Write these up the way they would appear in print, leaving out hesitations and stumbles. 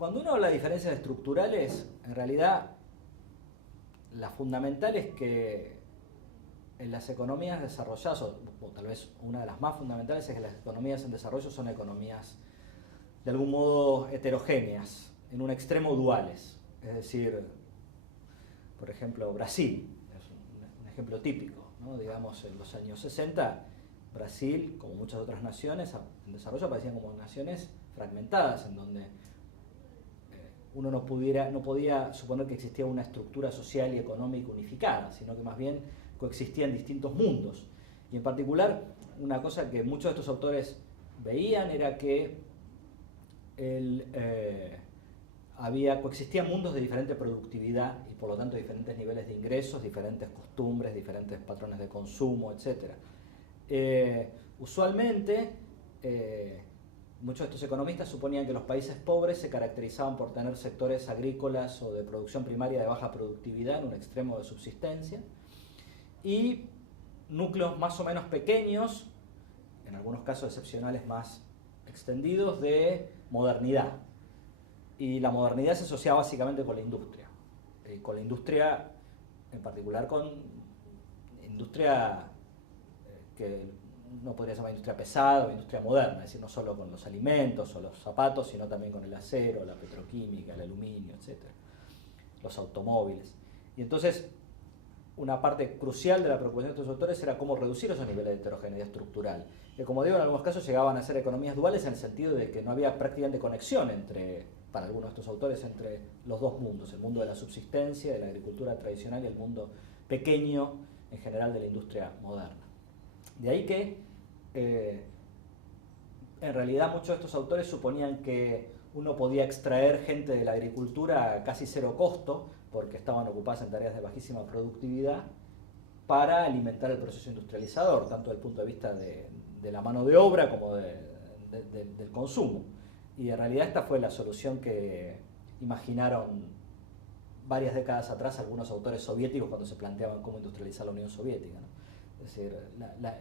Cuando uno habla de diferencias estructurales, en realidad la fundamental es que en las economías desarrolladas, o tal vez una de las más fundamentales, es que las economías en desarrollo son economías de algún modo heterogéneas, en un extremo duales. Es decir, por ejemplo, Brasil es un ejemplo típico, ¿no? Digamos, en los años 60, Brasil, como muchas otras naciones en desarrollo, aparecían como naciones fragmentadas, en donde uno no podía suponer que existía una estructura social y económica unificada, sino que más bien coexistían distintos mundos. Y en particular, una cosa que muchos de estos autores veían era que coexistían mundos de diferente productividad y por lo tanto diferentes niveles de ingresos, diferentes costumbres, diferentes patrones de consumo, etc. Usualmente, muchos de estos economistas suponían que los países pobres se caracterizaban por tener sectores agrícolas o de producción primaria de baja productividad en un extremo de subsistencia y núcleos más o menos pequeños, en algunos casos excepcionales más extendidos, de modernidad. Y la modernidad se asocia básicamente con la industria. Con la industria, en particular con industria que no podría llamar industria pesada o industria moderna, es decir, no solo con los alimentos o los zapatos, sino también con el acero, la petroquímica, el aluminio, etc. Los automóviles. Y entonces, una parte crucial de la preocupación de estos autores era cómo reducir esos niveles de heterogeneidad estructural. Que, como digo, en algunos casos llegaban a ser economías duales en el sentido de que no había prácticamente conexión para algunos de estos autores, entre los dos mundos, el mundo de la subsistencia, de la agricultura tradicional y el mundo pequeño, en general, de la industria moderna. De ahí que, en realidad, muchos de estos autores suponían que uno podía extraer gente de la agricultura a casi cero costo, porque estaban ocupadas en tareas de bajísima productividad, para alimentar el proceso industrializador, tanto desde el punto de vista de la mano de obra como del consumo. Y en realidad esta fue la solución que imaginaron varias décadas atrás algunos autores soviéticos cuando se planteaban cómo industrializar la Unión Soviética, ¿no? Es decir,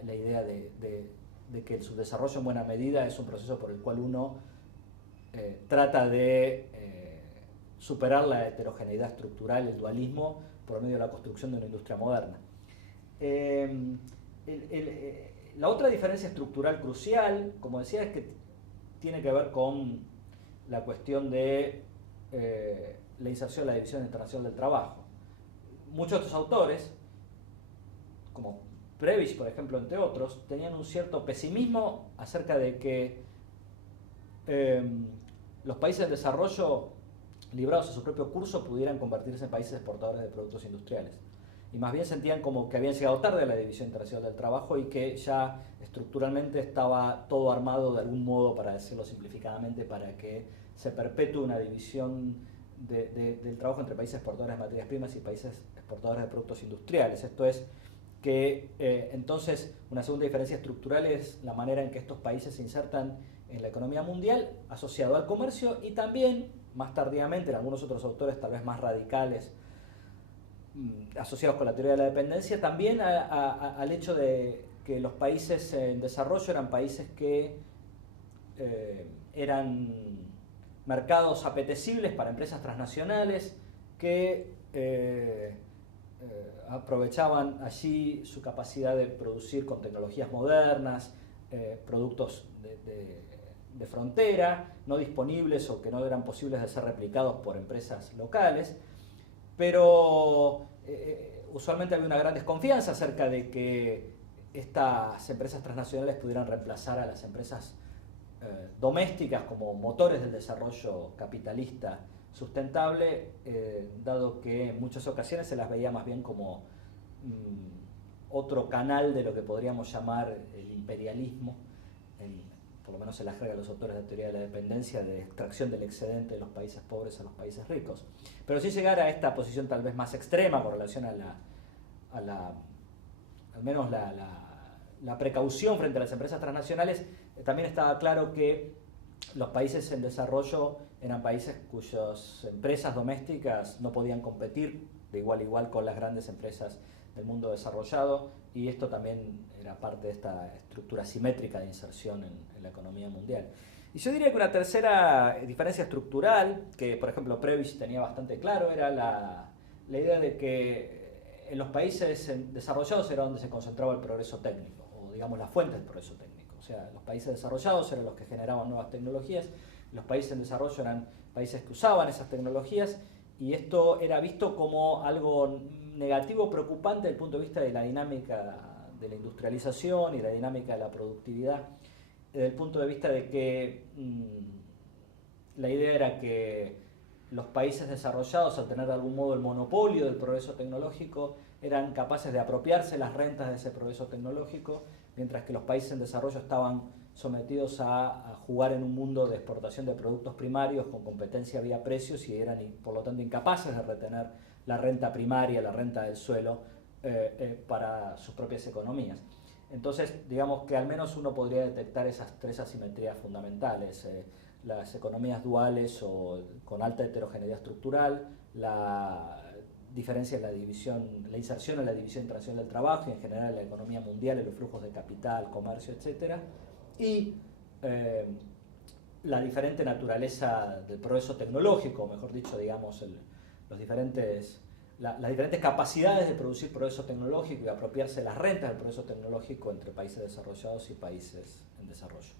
la idea de que el subdesarrollo en buena medida es un proceso por el cual uno trata de superar la heterogeneidad estructural, el dualismo, por medio de la construcción de una industria moderna. La otra diferencia estructural crucial, como decía, es que tiene que ver con la cuestión de la inserción de la División Internacional del Trabajo. Muchos de estos autores, como Prebisch, por ejemplo, entre otros, tenían un cierto pesimismo acerca de que los países en desarrollo, librados a su propio curso, pudieran convertirse en países exportadores de productos industriales. Y más bien sentían como que habían llegado tarde a la División Internacional del Trabajo y que ya estructuralmente estaba todo armado de algún modo, para decirlo simplificadamente, para que se perpetúe una división del trabajo entre países exportadores de materias primas y países exportadores de productos industriales. Esto es que entonces una segunda diferencia estructural es la manera en que estos países se insertan en la economía mundial, asociado al comercio, y también, más tardíamente, en algunos otros autores tal vez más radicales, asociados con la teoría de la dependencia, también al hecho de que los países en desarrollo eran países que eran mercados apetecibles para empresas transnacionales que aprovechaban allí su capacidad de producir con tecnologías modernas, productos de frontera, no disponibles o que no eran posibles de ser replicados por empresas locales, pero usualmente había una gran desconfianza acerca de que estas empresas transnacionales pudieran reemplazar a las empresas domésticas como motores del desarrollo capitalista sustentable, dado que en muchas ocasiones se las veía más bien como otro canal de lo que podríamos llamar el imperialismo, por lo menos en la jerga de los autores de la teoría de la dependencia, de extracción del excedente de los países pobres a los países ricos. Pero sin llegar a esta posición tal vez más extrema con relación al menos la precaución frente a las empresas transnacionales, también estaba claro que los países en desarrollo eran países cuyas empresas domésticas no podían competir de igual a igual con las grandes empresas del mundo desarrollado, y esto también era parte de esta estructura simétrica de inserción en la economía mundial. Y yo diría que una tercera diferencia estructural, que por ejemplo Prebisch tenía bastante claro, era la idea de que en los países desarrollados era donde se concentraba el progreso técnico, o digamos la fuente del progreso técnico. O sea, los países desarrollados eran los que generaban nuevas tecnologías, los países en desarrollo eran países que usaban esas tecnologías, y esto era visto como algo negativo, preocupante desde el punto de vista de la dinámica de la industrialización y la dinámica de la productividad, desde el punto de vista de que la idea era que los países desarrollados, al tener de algún modo el monopolio del progreso tecnológico, eran capaces de apropiarse las rentas de ese progreso tecnológico, mientras que los países en desarrollo estaban sometidos a jugar en un mundo de exportación de productos primarios con competencia vía precios, y eran por lo tanto incapaces de retener la renta primaria, la renta del suelo, para sus propias economías. Entonces, digamos que al menos uno podría detectar esas tres asimetrías fundamentales: las economías duales o con alta heterogeneidad estructural, la diferencia en la división, la inserción en la división internacional del trabajo y en general en la economía mundial, en los flujos de capital, comercio, etc. Y la diferente naturaleza del progreso tecnológico, mejor dicho, digamos, las diferentes capacidades de producir progreso tecnológico y apropiarse las rentas del progreso tecnológico entre países desarrollados y países en desarrollo.